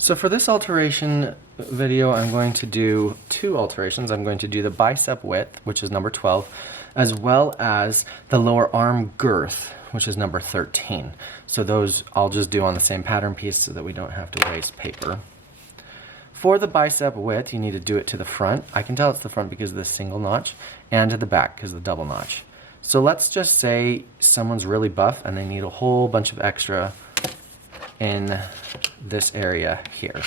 So for this alteration video, I'm going to do two alterations. I'm going to do the bicep width, which is number 12, as well as the lower arm girth, which is number 13. So those I'll just do on the same pattern piece so that we don't have to waste paper. For the bicep width, you need to do it to the front. I can tell it's the front because of the single notch, and to the back because of the double notch. So let's just say someone's really buff and they need a whole bunch of extra in this area here.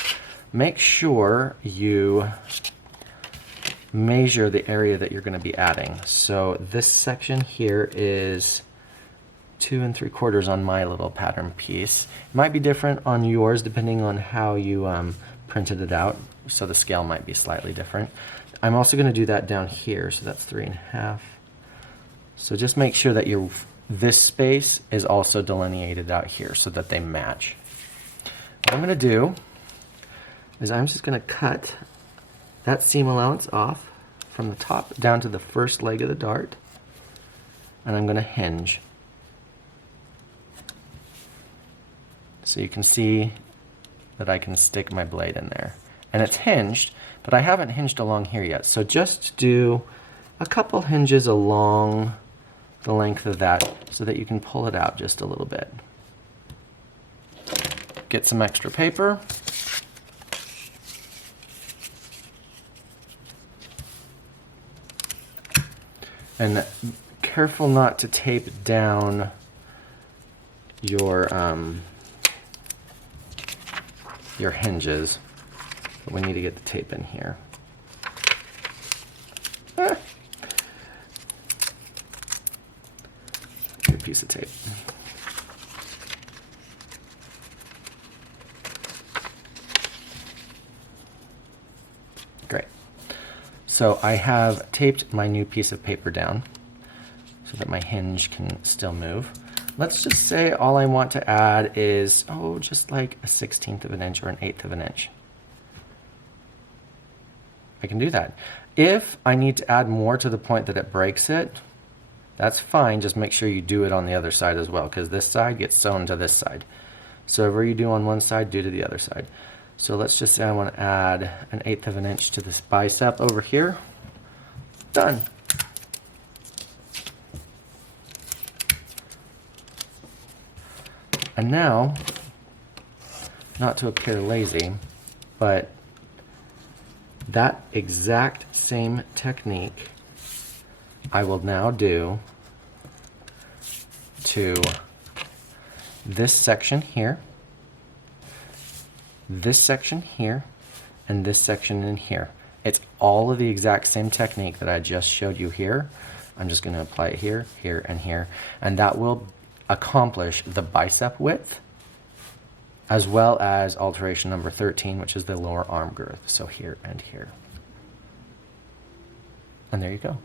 Make sure you measure the area that you're going to be adding. So this section here is 2 3/4 on my little pattern piece. It might be different on yours depending on how you printed it out, so the scale might be slightly different. I'm also going to do that down here, so that's 3 1/2. So just make sure that this space is also delineated out here so that they match. What I'm going to do is I'm just going to cut that seam allowance off from the top down to the first leg of the dart, and I'm going to hinge. So you can see that I can stick my blade in there. And it's hinged, but I haven't hinged along here yet. So just do a couple hinges along the length of that so that you can pull it out just a little bit. Get some extra paper. And careful not to tape down your hinges. But we need to get the tape in here. Good piece of tape. Great. So I have taped my new piece of paper down so that my hinge can still move. Let's just say all I want to add is, just like a 1/16 of an inch or an 1/8 of an inch. I can do that. If I need to add more to the point that it breaks it, that's fine. Just make sure you do it on the other side as well, because this side gets sewn to this side. So whatever you do on one side, do to the other side. So let's just say I want to add an 1/8 of an inch to this bicep over here. Done. And now, not to appear lazy, but that exact same technique I will now do to this section here, this section here, and this section in here. It's all of the exact same technique that I just showed you here. I'm just going to apply it here, here, and here, and that will accomplish the bicep width as well as alteration number 13, which is the lower arm girth. So here and here. And there you go.